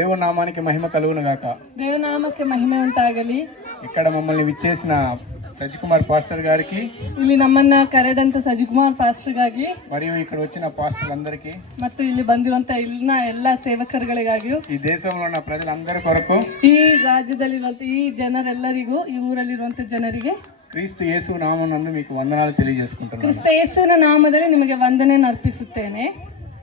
ದೇವನಾಮಾనికి మహిమ కలుగును గాక. ದೇವನಾಮಕ್ಕೆ ಮಹಿಮೆ ಉಂಟಾಗಲಿ. ఇక్కడ మమ్మల్ని విచ్చేసిన సజికుమార్ పాస్టర్ గారికి, ಇಲ್ಲಿ ನಮ್ಮನ್ನ ಕರೆದಂತ ಸಜಿಕುಮಾರ್ ಪಾಸ್ಟರ್ಗಾಗಿ, మరియు ఇక్కడ వచ్చిన పాస్టర్ అందరికీ, ಮತ್ತು ಇಲ್ಲಿ ಬಂದಿರುವಂತ ಇಲ್ಲಿನ ಎಲ್ಲ ಸೇವಕರುಗಳಿಗಾಗಿಯೂ, ఈ దేశంలో ఉన్న ప్రజలందరి కొరకు, ಈ ರಾಜ್ಯದಲ್ಲಿರುವಂತ ಈ ಜನರೆಲ್ಲರಿಗೂ, ಈ ಊರಲ್ಲಿರುವಂತ ಜನರಿಗೆ క్రీస్తు యేసు నామమునందు మీకు వందనాలు తెలియజేసుకుంటున్నాను. ಕ್ರಿಸ್ತ ಯೇಸುವಿನ ನಾಮದಲ್ಲಿ ನಿಮಗೆ ವಂದನೆಯನ್ನು ಅರ್ಪಿಸುತ್ತೇನೆ.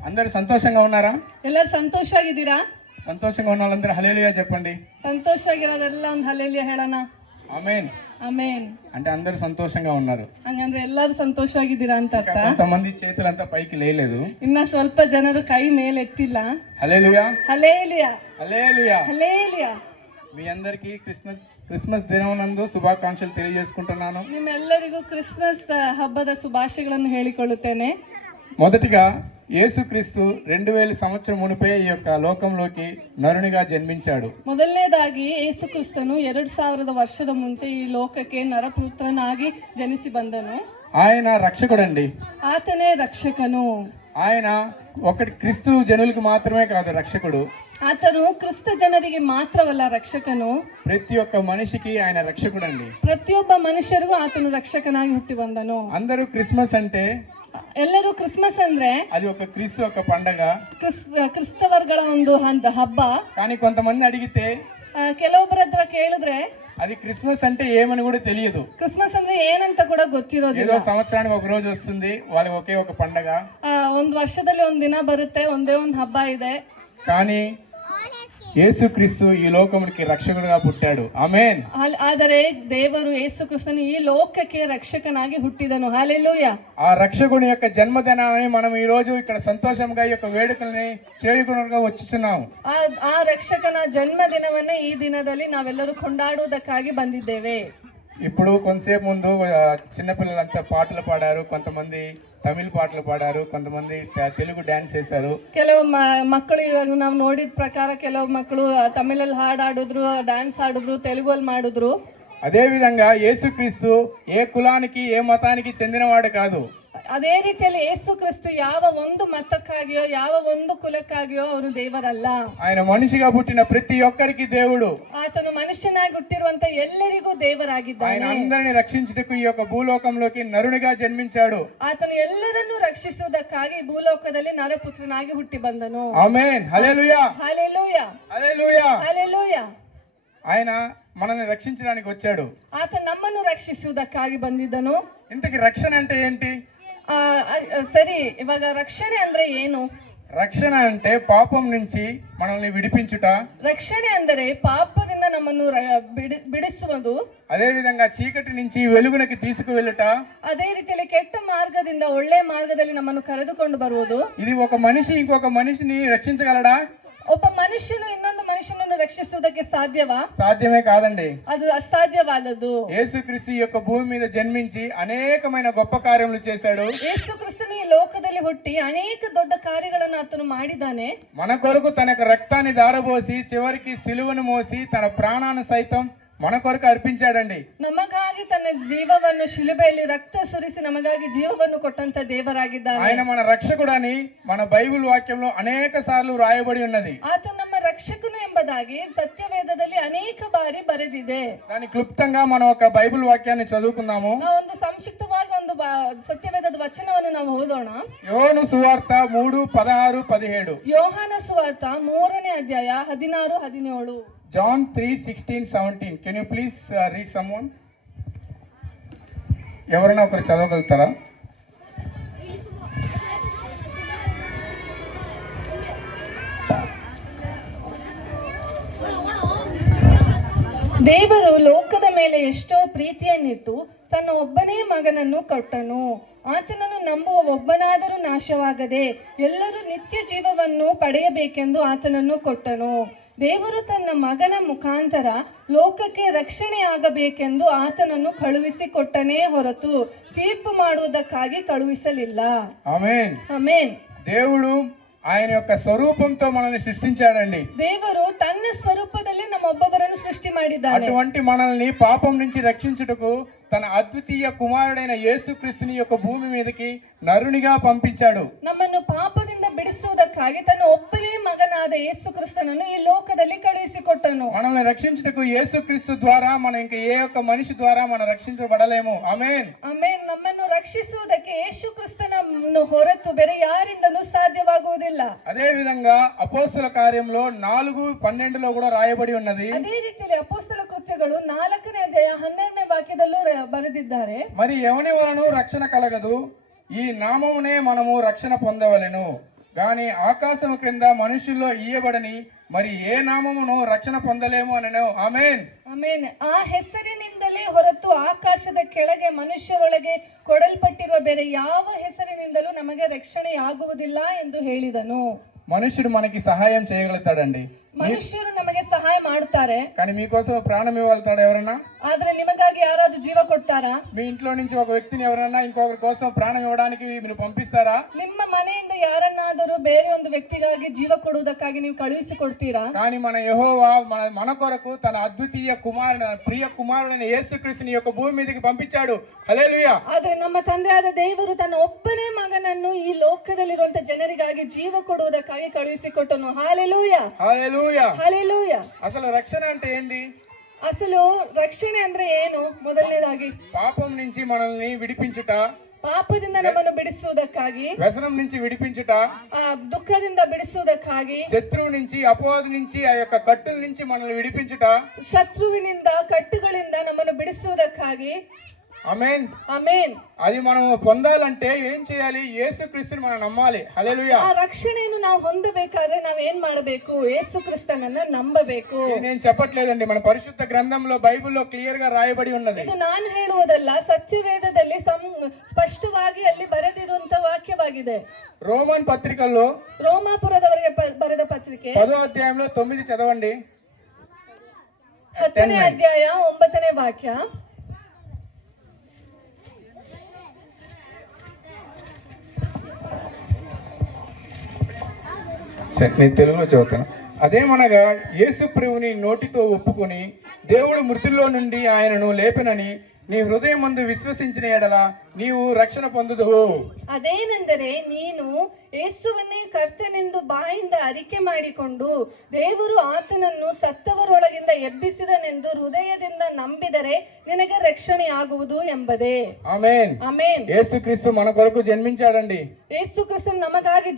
అందరూ సంతోషంగా ఉన్నారా? ಎಲ್ಲರೂ ಸಂತೋಷವಾಗಿದ್ದೀರಾ? సంతోషంగా ఉన్న వాళ్ళందరూ హల్లెలూయా చెప్పండి. ಸಂತೋಷವಾಗಿರೋರೆಲ್ಲ ಒಂದು ಹಲ್ಲೆಲೂಯಾ ಹೇಳೋಣ. ఆమేన్. ಆಮೆನ್. అంటే అందరూ సంతోషంగా ఉన్నారు. ಹಂಗಂದ್ರೆ ಎಲ್ಲರೂ ಸಂತೋಷವಾಗಿದ್ದೀರಾ ಅಂತ ಅರ್ಥ. కొంతమంది చేతులంతా పైకి లేయలేదు. ಇನ್ನ ಸ್ವಲ್ಪ ಜನರು ಕೈ ಮೇಲೆ ಎತ್ತಿಲ್ಲ. హల్లెలూయా, ಹಲ್ಲೆಲೂಯಾ, హల్లెలూయా. ಹಲ್ಲೆಲೂಯಾ. మీ అందరికీ క్రిస్మస్ దినమునందు శుభాకాంక్షలు తెలియజేసుకుంటున్నాను. ನಿಮ್ಮೆಲ್ಲರಿಗೂ ಕ್ರಿಸ್ಮಸ್ ಹಬ್ಬದ ಶುಭಾಶಯಗಳನ್ನು ಹೇಳಿಕೊಳ್ಳುತ್ತೇನೆ. మొదటిగా యేసుక్రీస్తు 2000 సంవత్సరం మునిపే ఈ యొక్క లోకంలోకి నరునిగా జన్మించాడు. ಮೊದಲನೇದಾಗಿ ಯೇಸು ಕ್ರಿಸ್ತನು 2000 ವರ್ಷದ ಮುಂಚೆ ಈ ಲೋಕಕ್ಕೆ ನರಪುತ್ರನಾಗಿ ಜನಿಸಿ ಬಂದನು. ఆయన రక్షకుడండి. ಆತನೇ ರಕ್ಷಕನು. ఆయన ఒకటి క్రీస్తు జనులకు మాత్రమే కాదు రక్షకుడు. ಆತನು ಕ್ರಿಸ್ತ ಜನರಿಗೆ ಮಾತ್ರವಲ್ಲ ರಕ್ಷಕನು, ప్రతి ఒక్క మనిషికి ఆయన రక్షకుడండి. ಪ್ರತಿಯೊಬ್ಬ ಮನುಷ್ಯರಿಗೂ ಆತನು ರಕ್ಷಕನಾಗಿ ಹುಟ್ಟಿ ಬಂದನು. అందరూ క్రిస్మస్ అంటే, ಎಲ್ಲರೂ ಕ್ರಿಸ್ಮಸ್ ಅಂದ್ರೆ అది ఒక క్రీస్తు ఒక పండగ, ಕ್ರಿಸ್ತವರ್ಗಳ ಒಂದು ಹಬ್ಬ. కానీ కొంతమంది అడిగితే, ಕೆಲವೊಬ್ಬರ ಹತ್ರ ಕೇಳಿದ್ರೆ అది క్రిస్మస్ అంటే ఏమని కూడా తెలియదు. ಕ್ರಿಸ್ಮಸ್ ಅಂದ್ರೆ ಏನಂತ ಕೂಡ ಗೊತ್ತಿರೋದಿಲ್ಲ. ఏదో సంవత్సరానికి ఒక రోజు వస్తుంది, వాళ్ళకి ఒకే ఒక పండగ. ಒಂದು ವರ್ಷದಲ್ಲಿ ಒಂದು ದಿನ ಬರುತ್ತೆ, ಒಂದೇ ಒಂದು ಹಬ್ಬ ಇದೆ. కానీ యేసుక్రీస్తు ఈ లోకమునికి రక్షకుడుగా పుట్టాడు. ఆమేన్. ಆದರೆ ದೇವರು ಯೇಸು ಕ್ರಿಸ್ತನು ಈ ಲೋಕಕ್ಕೆ ರಕ್ಷಕನಾಗಿ ಹುಟ್ಟಿದನು. హల్లెలూయా. ఆ రక్షకుని యొక్క జన్మదినాన్ని మనం ఈ రోజు ఇక్కడ సంతోషంగా ఈ యొక్క వేడుకల్ని చేయకుండా వచ్చుచున్నాము. ಆ ರಕ್ಷಕನ ಜನ್ಮದಿನವನ್ನ ಈ ದಿನದಲ್ಲಿ ನಾವೆಲ್ಲರೂ ಕೊಂಡಾಡುವುದಕ್ಕಾಗಿ ಬಂದಿದ್ದೇವೆ. ఇప్పుడు కొంతసేపు ముందు చిన్నపిల్లలంతా పాటలు పాడారు, కొంతమంది తమిళ పాటలు పాడారు, కొంతమంది తెలుగు డ్యాన్స్ చేశారు. ಕೆಲವು ಮಕ್ಕಳು ಇವಾಗ ನಾವು ನೋಡಿದ ಪ್ರಕಾರ ಕೆಲವು ಮಕ್ಕಳು ತಮಿಳಲ್ಲಿ ಹಾಡಾಡಿದ್ರು, ಡ್ಯಾನ್ಸ್ ಆಡಿದ್ರು, ತೆಲುಗಲ್ಲಿ ಮಾಡಿದ್ರು. అదే విధంగా యేసుక్రీస్తు ఏ కులానికి ఏ మతానికి చెందినవాడు కాదు. ಅದೇ ರೀತಿಯಲ್ಲಿ ಯೇಸು ಕ್ರಿಸ್ತು ಯಾವ ಒಂದು ಮತಕ್ಕಾಗಿಯೋ ಯಾವ ಒಂದು ಕುಲಕ್ಕಾಗಿಯೋ ಅವನು ದೇವರಲ್ಲ. ఆయన మనిషిగా పుట్టిన ప్రతి ఒక్కరికి దేవుడు. ಆತನು ಮನುಷ್ಯನಾಗಿ ಹುಟ್ಟಿರುವಂತ ಎಲ್ಲರಿಗೂ ದೇವರಾಗಿದ್ದಾನೆ. ఆయన అందరిని రక్షించుటకు ఈ యొక్క భూలోకంలోకి నరునిగా జన్మించాడు. ಆತನು ಎಲ್ಲರನ್ನೂ ರಕ್ಷಿಸುವುದಕ್ಕಾಗಿ ಭೂಲೋಕದಲ್ಲಿ ನರಪುತ್ರನಾಗಿ ಹುಟ್ಟಿ ಬಂದನು. ఆమేన్. హల్లెలూయా, హల్లెలూయా, హల్లెలూయా. హల్లెలూయా. ఆయన మనల్ని రక్షించడానికి వచ్చాడు. ಆತ ನಮ್ಮನ್ನು ರಕ್ಷಿಸುವುದಕ್ಕಾಗಿ ಬಂದಿದ್ದನು. ఇంతకీ రక్షణ అంటే ఏంటి? ಸರಿ, ಇವಾಗ ರಕ್ಷಣೆ ಅಂದ್ರೆ ಏನು? రక్షణ అంటే పాపం నుంచి మనల్ని విడిపించుట. ರಕ್ಷಣೆ ಅಂದರೆ ಪಾಪದಿಂದ ನಮ್ಮನ್ನು ಬಿಡಿಸುವುದು. అదే విధంగా చీకటి నుంచి వెలుగునకి తీసుకువెళ్ళుట. ಅದೇ ರೀತಿಯಲ್ಲಿ ಕೆಟ್ಟ ಮಾರ್ಗದಿಂದ ಒಳ್ಳೆ ಮಾರ್ಗದಲ್ಲಿ ನಮ್ಮನ್ನು ಕರೆದುಕೊಂಡು ಬರುವುದು. ఇది ఒక మనిషి ఇంకొక మనిషిని రక్షించగలడా? ಒಬ್ಬ ಮನುಷ್ಯನು ಇನ್ನೊಂದು ಮನುಷ್ಯನನ್ನು ರಕ್ಷಿಸುವುದಕ್ಕೆ ಸಾಧ್ಯವಾ? సాధ్యమే కాదండి. ಅದು ಅಸಾಧ್ಯವಾದದ್ದು. యేసుక్రీస్తు యొక్క భూమి మీద జన్మించి అనేకమైన గొప్ప కార్యములు చేశాడు. ಯೇಸು ಕ್ರಿಸ್ತನು ಈ ಲೋಕದಲ್ಲಿ ಹುಟ್ಟಿ ಅನೇಕ ದೊಡ್ಡ ಕಾರ್ಯಗಳನ್ನು ಆತನು ಮಾಡಿದ್ದಾನೆ. మన కొరకు తన రక్తాన్ని ధారపోసి చివరికి సిలువను మోసి తన ప్రాణాన్ని సైతం మన కొరకు అర్పించాడండి. ನಮಗಾಗಿ ತನ್ನ ಜೀವವನ್ನು ಶಿಲುಬೆಯಲ್ಲಿ ರಕ್ತ ಸುರಿಸಿ ನಮಗಾಗಿ ಜೀವವನ್ನು ಕೊಟ್ಟಂತ ದೇವರಾಗಿದ್ದಾನೆ. ఆయన మన రక్షకుడని మన బైబిల్ వాక్యంలో అనేక సార్లు రాయబడి ఉన్నది. ಆತ ನಮ್ಮ ರಕ್ಷಕನು ಎಂಬುದಾಗಿ ಸತ್ಯವೇದದಲ್ಲಿ ಅನೇಕ ಬಾರಿ ಬರೆದಿದೆ. దాని క్లుప్తంగా మనం ఒక బైబిల్ వాక్యాన్ని చదువుకుందాము. ನಾವು ಒಂದು ಸಂಕ್ಷಿಪ್ತವಾಗಿ ಒಂದು ಸತ್ಯವೇದದ ವಚನವನ್ನು ನಾವು ಓದೋಣ. యోహాను సువార్త 3:16-17. ಯೋಹಾನ ಸುವಾರ್ತ 3ನೇ ಅಧ್ಯಾಯ 16-17. John 3:16-17. Can you please read someone? ఎవరైనా ఒకరు చదవగలుగుతారా? ದೇವರು ಲೋಕದ ಮೇಲೆ ಎಷ್ಟೋ ಪ್ರೀತಿಯನ್ನಿಟ್ಟು ತನ್ನ ಒಬ್ಬನೇ ಮಗನನ್ನು ಕೊಟ್ಟನು. ಆತನನ್ನು ನಂಬುವ ಒಬ್ಬನಾದರೂ ನಾಶವಾಗದೆ ಎಲ್ಲರೂ ನಿತ್ಯ ಜೀವವನ್ನು ಪಡೆಯಬೇಕೆಂದು ಆತನನ್ನು ಕೊಟ್ಟನು. ದೇವರು ತನ್ನ ಮಗನ ಮುಖಾಂತರ ಲೋಕಕ್ಕೆ ರಕ್ಷಣೆಯಾಗಬೇಕೆಂದು ಆತನನ್ನು ಕಳುಹಿಸಿಕೊಟ್ಟನೇ ಹೊರತು ತೀರ್ಪು ಮಾಡುವುದಕ್ಕಾಗಿ ಕಳುಹಿಸಲಿಲ್ಲ. ఆమేన్. ಆಮೆನ್. దేవుడు ఆయన యొక్క స్వరూపంతో మనల్ని సృష్టించాడండి. ದೇವರು ತನ್ನ ಸ್ವರೂಪದಲ್ಲಿ ನಮ್ಮೊಬ್ಬೊಬ್ಬರನ್ನು ಸೃಷ್ಟಿ ಮಾಡಿದ್ದಾನೆ. అటువంటి మనల్ని పాపం నుంచి రక్షించుటకు తన అద్వితీయ కుమారుడైన యేసుక్రీస్తుని యొక్క భూమి మీదకి నరునిగా పంపించాడు. ನಮ್ಮನ್ನು ಪಾಪದಿಂದ ಬಿಡಿಸುವುದಕ್ಕಾಗಿ ತನ್ನ ಒಬ್ಬನೇ ಮಗನಾದ ರಕ್ಷಕನಾದ ಯೇಸು ಕ್ರಿಸ್ತನನ್ನು ಈ ಲೋಕದಲ್ಲಿ ಕಳುಹಿಸಿಕೊಟ್ಟನು. మనల్ని రక్షించుటకు యేసుక్రీస్తు ద్వారా మనం ఇంకా ఏ ఒక్క మనిషి ద్వారా మనం రక్షించబడలేము. ఆమేన్. ಆಮೇನ್. ನಮ್ಮನ್ನು ರಕ್ಷಿಸುವುದಕ್ಕೆ ಯೇಸು ಕ್ರಿಸ್ತನನ್ನು ಹೊರತು ಬೇರೆ ಯಾರಿಂದಲೂ ಸಾಧ್ಯವಾಗುವುದಿಲ್ಲ. అదే విధంగా అపోస్తల కార్యంలో 4:12లో కూడా రాయబడి ఉన్నది. ಅದೇ ರೀತಿಯಲ್ಲಿ ಅಪೊಸ್ತಲ ಕೃತ್ಯಗಳು 4ನೇ ಅಧ್ಯಾಯ 12ನೇ ವಾಕ್ಯದಲ್ಲೂ ಬರೆದಿದ್ದಾರೆ. మరి ఎవని వలన రక్షణ కలగదు, ఈ నామమునే మనము రక్షణ పొందవలెను గాని ఆకాశము క్రింద మనుషుల్లో ఇయ్యబడని మరి ఏ నామమును రక్షణ పొందలేము అనెను. ఆమేన్. ಆಮೇನ್. ಆ ಹೆಸರಿನಿಂದಲೇ ಹೊರತು ಆಕಾಶದ ಕೆಳಗೆ ಮನುಷ್ಯರೊಳಗೆ ಕೊಡಲ್ಪಟ್ಟಿರುವ ಬೇರೆ ಯಾವ ಹೆಸರಿನಿಂದಲೂ ನಮಗೆ ರಕ್ಷಣೆಯಾಗುವುದಿಲ್ಲ ಎಂದು ಹೇಳಿದನು. మనుషుడు మనకి సహాయం చేయగలుగుతాడండి, ಮನುಷ್ಯರು ನಮಗೆ ಸಹಾಯ ಮಾಡ್ತಾರೆ, కానీ మీకోసం ప్రాణం ఇవ్వగలుగుతాడు ఎవరన్నా? ಆದ್ರೆ ನಿಮಗಾಗಿ ಯಾರಾದ್ರೂ ಜೀವ ಕೊಡ್ತಾರಾ? మీ ఇంట్లో నుంచి ఒక వ్యక్తిని ఎవరన్నా ఇంకొకరి కోసం ప్రాణం ఇవ్వడానికి మీరు పంపిస్తారా? ನಿಮ್ಮ మನೆಯಿಂದ ಯಾರನ್ನಾದರೂ ಬೇರೆ ಒಂದು ವ್ಯಕ್ತಿಗಾಗಿ ಜೀವ ಕೊಡುವುದಕ್ಕಾಗಿ ನೀವು ಕಳುಹಿಸಿ ಕೊಡ್ತೀರಾ? కానీ మన యెహోవా మన కొరకు తన అద్వితీయ ప్రియ కుమారుడైన యేసుక్రీస్తుని యొక్క భూమి మీదకి పంపించాడు. హల్లెలూయా. ಆದ್ರೆ ನಮ್ಮ ತಂದೆಯಾದ ದೇವರು ತನ್ನ ಒಬ್ಬನೇ ಮಗನನ್ನು ಈ ಲೋಕದಲ್ಲಿರುವಂತ ಜನರಿಗಾಗಿ ಜೀವ ಕೊಡುವುದಕ್ಕಾಗಿ ಕಳುಹಿಸಿಕೊಟ್ಟನು. ಹಾಲೆಲೂಯಾ, హల్లెలూయా. ಹಾಲೆಲೂಯಾ. అసలు రక్షణ అంటే ఏంటి? అసలు రక్షಣೆ ಅಂದ್ರೆ ಏನು? ಮೊದಲನೇದಾಗಿ పాపం నుంచి మనల్ని విడిపించుట, ಪಾಪದಿಂದ ನಮ್ಮನ್ನು ಬಿಡಿಸುವುದಕ್ಕಾಗಿ, వ్యసనం నుంచి విడిపించుట, ಆ ದುಃಖದಿಂದ ಬಿಡಿಸುವುದಕ್ಕಾಗಿ, శత్రువు నుంచి అపవాది నుంచి ఆ యొక్క కట్టుల నుంచి మనల్ని విడిపించుట, ಶತ್ರುವಿನಿಂದ ಕಟ್ಟುಗಳಿಂದ ನಮ್ಮನ್ನು ಬಿಡಿಸುವುದಕ್ಕಾಗಿ. ఆమేన్. ಆಮೇನ್. అది మనం పొందాలంటే ఏం చేయాలి? యేసుక్రీస్తుని మనం నమ్మాలి. హల్లెలూయా. ಆ ರಕ್ಷಣೆಯನ್ನು ನಾವು ಹೊಂದಬೇಕಾದ್ರೆ ನಾವು ಏನ್ ಮಾಡಬೇಕು? ಯೇಸು ಕ್ರಿಸ್ತನನ್ನ ನಂಬಬೇಕು. ఇది నేను చెప్పట్లేదండి, మన పరిశుద్ధ గ్రంథంలో బైబిల్లో క్లియర్ గా రాయబడి ఉన్నది. ಇದು ನಾನು ಹೇಳುವುದಲ್ಲ, ಸತ್ಯವೇದದಲ್ಲಿ ಸ್ಪಷ್ಟವಾಗಿ ಅಲ್ಲಿ ಬರೆದಿರುವಂತ ವಾಕ್ಯವಾಗಿದೆ. రోమన్ పత్రికల్లో ರೋಮಾಪುರದವರಿಗೆ ಬರೆದ ಪತ್ರಿಕೆ 10వ అధ్యాయంలో 9 చదవండి. 10ನೇ ಅಧ್ಯಾಯ 9ನೇ ವಾಕ್ಯ. సరే, నేను తెలుగులో చదువుతాను. అదేమనగా యేసు ప్రభువుని నోటితో ఒప్పుకొని దేవుడు మృతుల్లో నుండి ఆయనను లేపెనని నీ హృదయమందు ವಿಶ್ವಸಿಂಚಿನ ಎಡಲ ನೀವು ರಕ್ಷಣೆ పొందుదువు. ಅದೇನೆಂದರೆ ನೀನು ಯೇಸುವನ್ನೇ ಕರ್ತನೆಂದು ಬಾಯಿಂದ ಅರಿಕೆ ಮಾಡಿಕೊಂಡು ದೇವರು ಆತನನ್ನು ಸತ್ತವರೊಳಗಿಂದ ಎಬ್ಬಿಸಿದನೆಂದು ಹೃದಯದಿಂದ ನಂಬಿದರೆ ನಿನಗೆ ರಕ್ಷಣೆಯಾಗುವುದು ಎಂಬುದೇ. ಆಮೆನ್. ಆಮೆನ್. యేసుక్రీస్తు మన కొరకు జన్మించాడండి. ಯೇಸು ಕ್ರಿಸ್ತನು ನಮಗಾಗಿ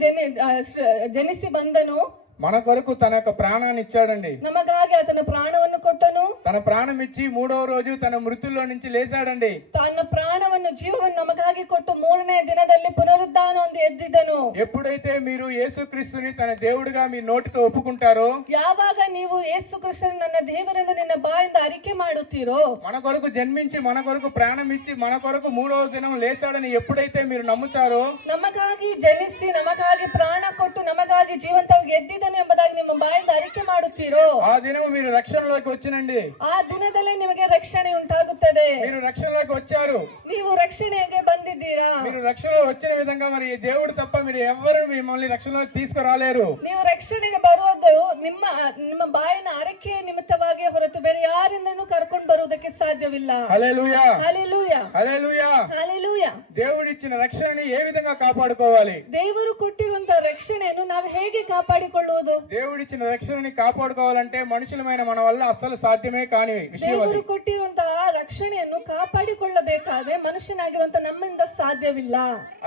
ಜನಿಸಿ ಬಂದನು. మన కొరకు తన యొక్క ప్రాణాన్ని ఇచ్చాడండి. ನಮಗಾಗಿ ಆತನ ಪ್ರಾಣವನ್ನು ಕೊಟ್ಟನು. తన ప్రాణం ఇచ్చి 3వ రోజు తన మృతుల్లో నుంచి లేచాడండి. ತನ್ನ ಪ್ರಾಣವನ್ನು ಜೀವವನ್ನು ನಮಗಾಗಿ ಕೊಟ್ಟು 3ನೇ ದಿನದಲ್ಲಿ ಪುನರುದ್ಧಾನ ಹೊಂದಿ ಎದ್ದಿದ್ದನು. ఎప్పుడైతే మీరు యేసుక్రీస్తుని తన దేవుడిగా మీ నోటితో ఒప్పుకుంటారో, ಯಾವಾಗ ನೀವು ಯೇಸು ಕ್ರಿಸ್ತನು ನನ್ನ ದೇವರೆಂದು ನಿನ್ನ ಬಾಯಿಂದ ಅರಿಕೆ ಮಾಡುತ್ತೀರೋ, మన కొరకు జన్మించి మన కొరకు ప్రాణం ఇచ్చి మన కొరకు 3వ దినం లేచాడని ఎప్పుడైతే మీరు నమ్ముతారో, ನಮಗಾಗಿ ಜನಿಸಿ ನಮಗಾಗಿ ಪ್ರಾಣ ಕೊಟ್ಟು ನಮಗಾಗಿ ಜೀವಂತವಾಗಿ ಎದ್ದಿದ್ದನು ಎಂಬುದಾಗಿ ನಿಮ್ಮ ಬಾಯಿಂದ ಅರಿಕೆ ಮಾಡುತ್ತೀರೋ, ఆ దినం మీరు రక్షణలోకి వచ్చినండి. ಆ ದಿನದಲ್ಲೇ ನಿಮಗೆ ರಕ್ಷಣೆ ಉಂಟಾಗುತ್ತದೆ. మీరు రక్షణలోకి వచ్చారు. ನೀವು ರಕ್ಷಣೆಗೆ ಬಂದಿದ್ದೀರಾ. మీరు రక్షణలో వచ్చిన విధంగా మరి దేవుడు తప్ప మీరు ఎవ్వరు మిమ్మల్ని రక్షణలోకి తీసుకురాలేరు. ನೀವು ರಕ್ಷಣೆಗೆ ಬರುವುದು ನಿಮ್ಮ ಬಾಯಿನ ಅರಿಕೆಯ ನಿಮಿತ್ತವಾಗಿ ಹೊರತು ಬೇರೆ ಯಾರಿಂದನೂ ಕರ್ಕೊಂಡು ಬರುವುದಕ್ಕೆ ಸಾಧ್ಯವಿಲ್ಲ. హల్లెలూయా. హల్లెలూయా. హల్లెలూయా. హల్లెలూయా. దేవుడిచ్చిన రక్షణని ఏ విధంగా కాపాడుకోవాలి? ದೇವರು ಕೊಟ್ಟಿರುವಂತಹ ರಕ್ಷಣೆಯನ್ನು ನಾವು ಹೇಗೆ ಕಾಪಾಡಿಕೊಳ್ಳುವುದು? దేవుడిచ్చిన రక్షణని కాపాడుకోవాలంటే మనుషులమైన మన వల్ల అస్సలు సాధ్యమే కాని విషయం. ದೇವರು ಕೊಟ್ಟಿರುವಂತಹ ರಕ್ಷಣೆಯನ್ನು ಕಾಪಾಡಿಕೊಳ್ಳಬೇಕಾದ್ರೆ ಮನುಷ್ಯನಾಗಿರುವಂತಹ ನಮ್ಮಿಂದ ಸಾಧ್ಯವಿಲ್ಲ.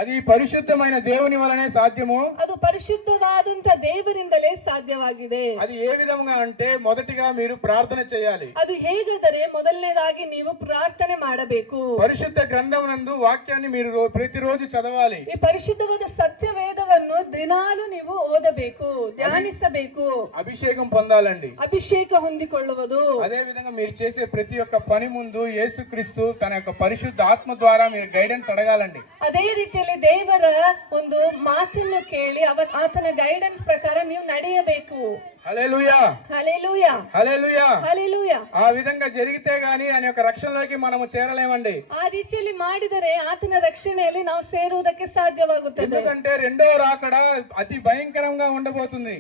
అది పరిశుద్ధమైన దేవుని వలనే సాధ్యము. ಅದು ಪರಿಶುದ್ಧವಾದಂತ ದೇವರಿಂದಲೇ ಸಾಧ್ಯವಾಗಿದೆ. అది ఏ విధంగా అంటే మొదటిగా మీరు ప్రార్థన చేయాలి. ಅದು ಹೇಗಾದರೆ ಮೊದಲನೇದಾಗಿ ನೀವು ಪ್ರಾರ್ಥನೆ ಮಾಡಬೇಕು. పరిశుద్ధ గ్రంథమునందు వాక్యాన్ని మీరు ప్రతిరోజు చదవాలి. ಈ ಪರಿಶುದ್ಧವಾದ ಸತ್ಯವೇದವನ್ನು ದಿನಾಲು ನೀವು ಓದಬೇಕು, ಧ್ಯಾನಿಸಬೇಕು. అభిషేకం పొందాలండి. ಅಭಿಷೇಕ ಹೊಂದಿಕೊಳ್ಳುವುದು. అదే విధంగా మీరు చేసే ప్రతి ఒక్క పని ముందు యేసుక్రీస్తు తన యొక్క పరిశుద్ధ ఆత్మ ద్వారా మీరు గైడెన్స్ అడగాలండి. ಅದೇ ರೀತಿಯಲ್ಲಿ ದೇವರ ಒಂದು ಮಾತನ್ನು ಕೇಳಿ ಆತನ ಗೈಡೆನ್ಸ್ ಪ್ರಕಾರ ನೀವು ನಡೆಯಬೇಕು. హల్లెలూయా. హల్లెలూయా. హల్లెలూయా. హల్లెలూయా. ఆ విధంగా జరిగితే గానీ ఆయన యొక్క రక్షణలోకి మనము చేరలేమండి. ಆ ರೀತಿಯಲ್ಲಿ ಮಾಡಿದರೆ ಆತನ ರಕ್ಷಣೆಯಲ್ಲಿ ನಾವು ಸೇರುವುದಕ್ಕೆ ಸಾಧ್ಯವಾಗುತ್ತದೆ. ఎందుకంటే రెండవ రాకడ అతి భయంకరంగా ఉండబోతుంది.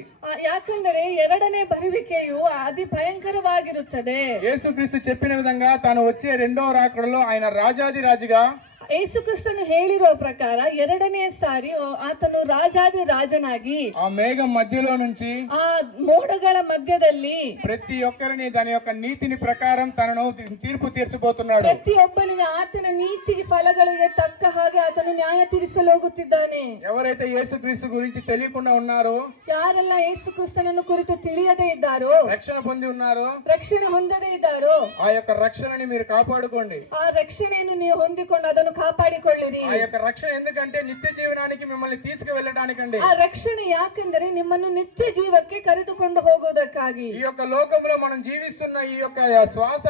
ಯಾಕಂದರೆ ಎರಡನೇ ಬರುವಿಕೆಯು ಅತಿ ಭయంಕರವಾಗಿರುತ್ತದೆ. యేసుక్రీస్తు చెప్పిన విధంగా తాను వచ్చే రెండవ రాకడలో ఆయన రాజాది రాజుగా ಯೇಸುಕ್ರಿಸ್ತನು ಹೇಳಿರುವ ಪ್ರಕಾರ ಎರಡನೇ ಸಾರಿ ಆತನು ರಾಜಾದಿ ರಾಜನಾಗಿ ఆ మేఘం మధ్యలో నుంచి ಆ ಮೋಡಗಳ ಮಧ್ಯದಲ್ಲಿ ప్రతి ఒక్కరిని దాని యొక్క నీతిని ప్రకారం తనను తీర్పు తీర్చబోతున్నాడు. ಪ್ರತಿಯೊಬ್ಬನಿಗೆ ಆತನ ನೀತಿಗೆ ಫಲಗಳಿಗೆ ತಕ್ಕ ಹಾಗೆ ಆತನು ನ್ಯಾಯ ತೀರಿಸಲು ಹೋಗುತ್ತಿದ್ದಾನೆ. ఎవరైతే యేసుక్రీస్తు గురించి తెలియకుండా ఉన్నారో, ಯಾರೆಲ್ಲ ಯೇಸು ಕ್ರಿಸ್ತನನ್ನು ಕುರಿತು ತಿಳಿಯದೇ ಇದ್ದಾರೋ, రక్షణ పొంది ఉన్నారో, ರಕ್ಷಣೆ ಹೊಂದದೇ ಇದ್ದಾರೋ, ఆ యొక్క రక్షణని మీరు కాపాడుకోండి. ಆ ರಕ್ಷಣೆಯನ್ನು ನೀವು ಹೊಂದಿಕೊಂಡು ಅದನ್ನು ಕಾಪಾಡಿಕೊಳ್ಳಿರಿ. ఆ యొక్క రక్షణ ఎందుకంటే నిత్య జీవనానికి మిమ్మల్ని తీసుకువెళ్ళడానికండి. ಆ ರಕ್ಷಣೆ ಯಾಕೆಂದರೆ ನಿಮ್ಮನ್ನು ನಿತ್ಯ ಜೀವಕ್ಕೆ ಕರೆದುಕೊಂಡು ಹೋಗುವುದಕ್ಕಾಗಿ. ఈ యొక్క లోకంలో మనం జీవిస్తున్న ఈ యొక్క శ్వాస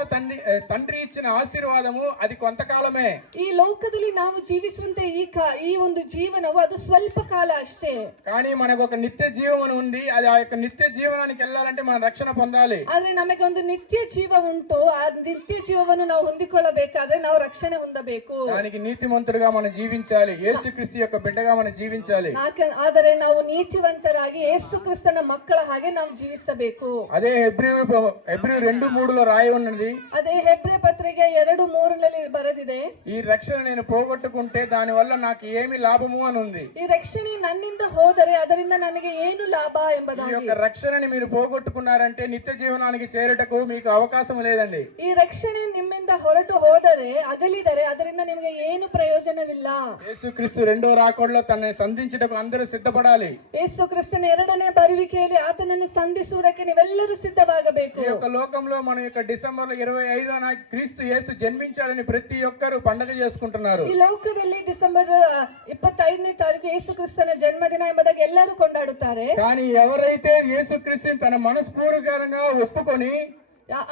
తండ్రి ఇచ్చిన ఆశీర్వాదము అది కొంతకాలమే. ಈ ಲೋಕದಲ್ಲಿ ನಾವು ಜೀವಿಸುವಂತ ಈ ಒಂದು ಜೀವನವು ಅದು ಸ್ವಲ್ಪ ಕಾಲ ಅಷ್ಟೇ. కానీ మనకు ఒక నిత్య జీవం ఉంది. అది ఆ యొక్క నిత్య జీవనానికి వెళ్ళాలంటే మనం రక్షణ పొందాలి. ಆದ್ರೆ ನಮಗೆ ಒಂದು ನಿತ್ಯ ಜೀವ ಉಂಟು. ಆ ನಿತ್ಯ ಜೀವವನ್ನು ನಾವು ಹೊಂದಿಕೊಳ್ಳಬೇಕಾದ್ರೆ ನಾವು ರಕ್ಷಣೆ ಹೊಂದಬೇಕು. దానికి నీతిమంతుడుగా మనం జీవించాలి. యేసుక్రీస్తు యొక్క బిడ్డగా మనం జీవించాలి. ಆದರೆ ನಾವು ನೀತಿವಂತರಾಗಿ ಯೇಸು ಕ್ರಿಸ್ತನ ಮಕ್ಕಳ ಹಾಗೆ ನಾವು ಜೀವಿಸಬೇಕು. అదే హెబ్రీ 2:3లో రాయి ఉన్నది. ಅದೇ ಹೆಬ್ರೆ ಪತ್ರಿಕೆ 2:3ನಲ್ಲಿ ಬರೆದಿದೆ. ఈ రక్షణ నేను పోగొట్టుకుంటే దాని వల్ల నాకు ఏమి లాభము అని ఉంది. ಈ ರಕ್ಷಣೆ ನನ್ನಿಂದ ಹೋದರೆ ಅದರಿಂದ ನನಗೆ ಏನು ಲಾಭ ఈ ಎಂಬುದಾಗಿ. యొక్క రక్షణని మీరు పోగొట్టుకున్నారంటే నిత్య జీవనానికి చేరుటకు మీకు అవకాశం లేదండి. ಈ ರಕ್ಷಣೆ ನಿಮ್ಮಿಂದ ಹೊರಟು ಹೋದರೆ ಅಗಲಿದರೆ ಅದರಿಂದ ನಿಮಗೆ ಏನು ಪ್ರಯೋಜನವಿಲ್ಲ. యేసుక్రీస్తు రెండో రాకడలో తనని సంధించుటకు అందరూ సిద్ధపడాలి. ಯೇಸು ಕ್ರಿಸ್ತನ ಎರಡನೇ ಬರುವಿಕೆಯಲ್ಲಿ ಆತನನ್ನು ಸಂಧಿಸುವುದಕ್ಕೆ ನೀವೆಲ್ಲರೂ ಸಿದ್ಧವಾಗಬೇಕು. ఈ యొక్క లోకంలో మన యొక్క డిసెంబర్ 25న క్రీస్తు యేసు జన్మించాడని ప్రతి ఒక్కరు పండగ చేసుకుంటున్నారు. ಈ ಲೋಕದಲ್ಲಿ ಡಿಸೆಂಬರ್ 25ನೇ ತಾರೀಕು ಯೇಸು ಕ್ರಿಸ್ತನ ಜನ್ಮದಿನ ಎಂಬುದಾಗಿ ಎಲ್ಲರೂ ಕೊಂಡಾಡುತ್ತಾರೆ. కానీ ఎవరైతే యేసుక్రీస్తుని తన మనస్పూర్వకంగా ఒప్పుకొని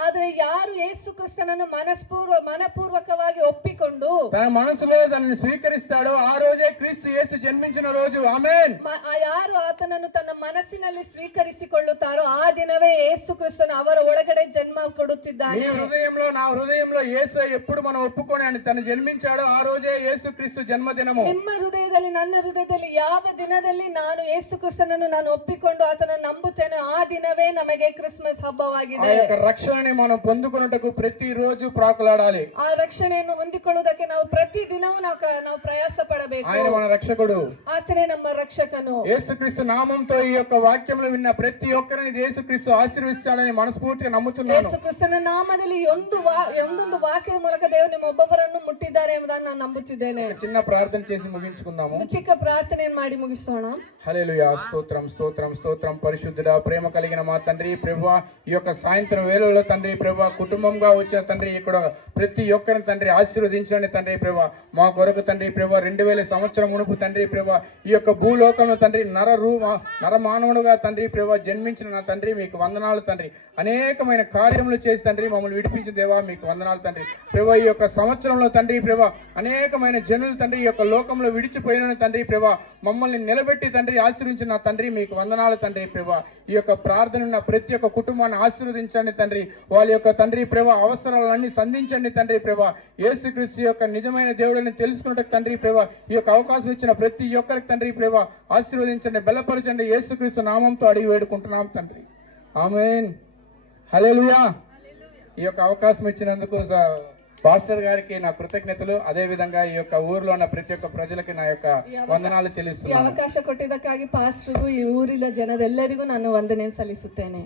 ಆದ್ರೆ ಯಾರು ಯೇಸು ಕ್ರಿಸ್ತನನ್ನು ಮನಪೂರ್ವಕವಾಗಿ ಒಪ್ಪಿಕೊಂಡು తన మనసులో దానిని స్వీకరిస్తాడో ఆ రోజే క్రీస్తు యేసు జన్మించిన రోజు. ఆమేన్. ಯಾರು ಆತನನ್ನು ತನ್ನ ಮನಸ್ಸಿನಲ್ಲಿ ಸ್ವೀಕರಿಸಿಕೊಳ್ಳುತ್ತಾರೋ ಆ ದಿನವೇ ಯೇಸು ಕ್ರಿಸ್ತನು ಅವರ ಒಳಗಡೆ ಜನ್ಮ ಕೊಡುತ್ತಿದ್ದಾನೆ. నీ హృదయంలో నా హృదయంలో యేసు ఎప్పుడు మనం ఒప్పుకొని ఆయన తను జన్మించాడో ఆ రోజే యేసుక్రీస్తు జన్మదినము. ನಿಮ್ಮ ಹೃದಯದಲ್ಲಿ ನನ್ನ ಹೃದಯದಲ್ಲಿ ಯಾವ ದಿನದಲ್ಲಿ ನಾನು ಯೇಸು ಕ್ರಿಸ್ತನನ್ನು ನಾನು ಒಪ್ಪಿಕೊಂಡು ಆತನನ್ನು ನಂಬುತ್ತೇನೆ ಆ ದಿನವೇ ನಮಗೆ ಕ್ರಿಸ್ಮಸ್ ಹಬ್ಬವಾಗಿದೆ. రక్షణని మనం పొందుకొనుటకు ప్రతి రోజు ప్రాకులాడాలి. ఆ రక్షణೆಯನ್ನು ಹೊಂದಿಕೊಳ್ಳುವುದಕ್ಕೆ ನಾವು ಪ್ರತಿ ದಿನವೂ ನಾವು ಪ್ರಯಾಸ ಪಡಬೇಕು. ఆయన మన రక్షకుడు. ಆತನೇ ನಮ್ಮ ರಕ್ಷಕನು. యేసుక్రీస్తు నామంతో ఈ యొక్క వాక్యములు విన్న ప్రతి ఒక్కరిని యేసుక్రీస్తు ఆశీర్వదిస్తాడని మనస్ఫూర్తిగా నమ్ముచున్నాను. ಯೇಸು ಕ್ರಿಸ್ತನ ನಾಮದಲ್ಲಿ ಒಂದೊಂದು ವಾಕ್ಯದ ಮೂಲಕ ದೇವರು ನಿಮ್ಮ ಒಬ್ಬೊಬ್ಬರನ್ನು ಮುಟ್ಟಿದ್ದಾರೆ ಎಂಬುದನ್ನು ನಾನು ನಂಬುತ್ತಿದ್ದೇನೆ. చిన్న ప్రార్థన చేసి ముగించుకుందాము. ಚಿಕ್ಕ ಪ್ರಾರ್ಥನೆಯನ್ನು ಮಾಡಿ ಮುಗಿಸೋಣ. హల్లెలూయా. స్తోత్రం స్తోత్రం స్తోత్రం. పరిశుద్ధుడా, ప్రేమ కలిగిన మా తండ్రి ప్రభువా, ఈ యొక్క సాయంత్రం వేళలో తండ్రి ప్రభువా, కుటుంబంగా వచ్చిన తండ్రి ఇక్కడ ప్రతి ఒక్కరిని తండ్రి ఆశీర్వదించండి తండ్రి ప్రభువా. మా కొరకు తండ్రి ప్రభువా 2000 సంవత్సరం మునుపు తండ్రి ప్రభువా ఈ యొక్క భూలోకంలో తండ్రి నరమానవుడుగా తండ్రి ప్రభువా జన్మించిన నా తండ్రి మీకు వందనాలు తండ్రి. అనేకమైన కార్యములు చేసి తండ్రి మమ్మల్ని విడిపించిన దేవా మీకు వందనాలు తండ్రి ప్రభువా. ఈ యొక్క సంవత్సరంలో తండ్రి ప్రభువా అనేకమైన జనులు తండ్రి ఈ యొక్క లోకంలో విడిచిపోయిన తండ్రి ప్రభువా మమ్మల్ని నిలబెట్టి తండ్రి ఆశీర్వించిన నా తండ్రి మీకు వందనాలు తండ్రి ప్రభువా. ఈ యొక్క ప్రార్థన ఉన్న ప్రతి ఒక్క కుటుంబాన్ని ఆశీర్వదించండి తండ్రి. వాళ్ళ యొక్క తండ్రి ప్రభువా అవసరాలన్నీ సంధించండి తండ్రి ప్రభువా. యేసుక్రీస్తు యొక్క నిజమైన దేవుడిని తెలుసుకున్నట్టు తండ్రి ప్రభువా ఈ యొక్క అవకాశం ఇచ్చిన ప్రతి ఒక్కరికి తండ్రి ప్రభువా ఆశీర్వదించండి, బలపరచండి. యేసుక్రీస్తు నామంతో అడిగి వేడుకుంటున్నాం తండ్రి. ఆమేన్. హల్లెలూయా. ఈ యొక్క అవకాశం ఇచ్చినందుకు పాస్టర్ గారికి నా కృతజ్ఞతలు. అదే విధంగా ఈ యొక్క ఊర్లో ఉన్న ప్రతి ఒక్క ప్రజలకి నా యొక్క వందనాలు చెల్లిస్తున్నాను. ಈ ಅವಕಾಶ ಕೊಟ್ಟಿದ್ದಕ್ಕಾಗಿ ಪಾಸ್ಟರ್ಗೂ ಈ ಊರಿನ ಜನರೆಲ್ಲರಿಗೂ ನಾನು ವಂದನೆ ಸಲ್ಲಿಸುತ್ತೇನೆ.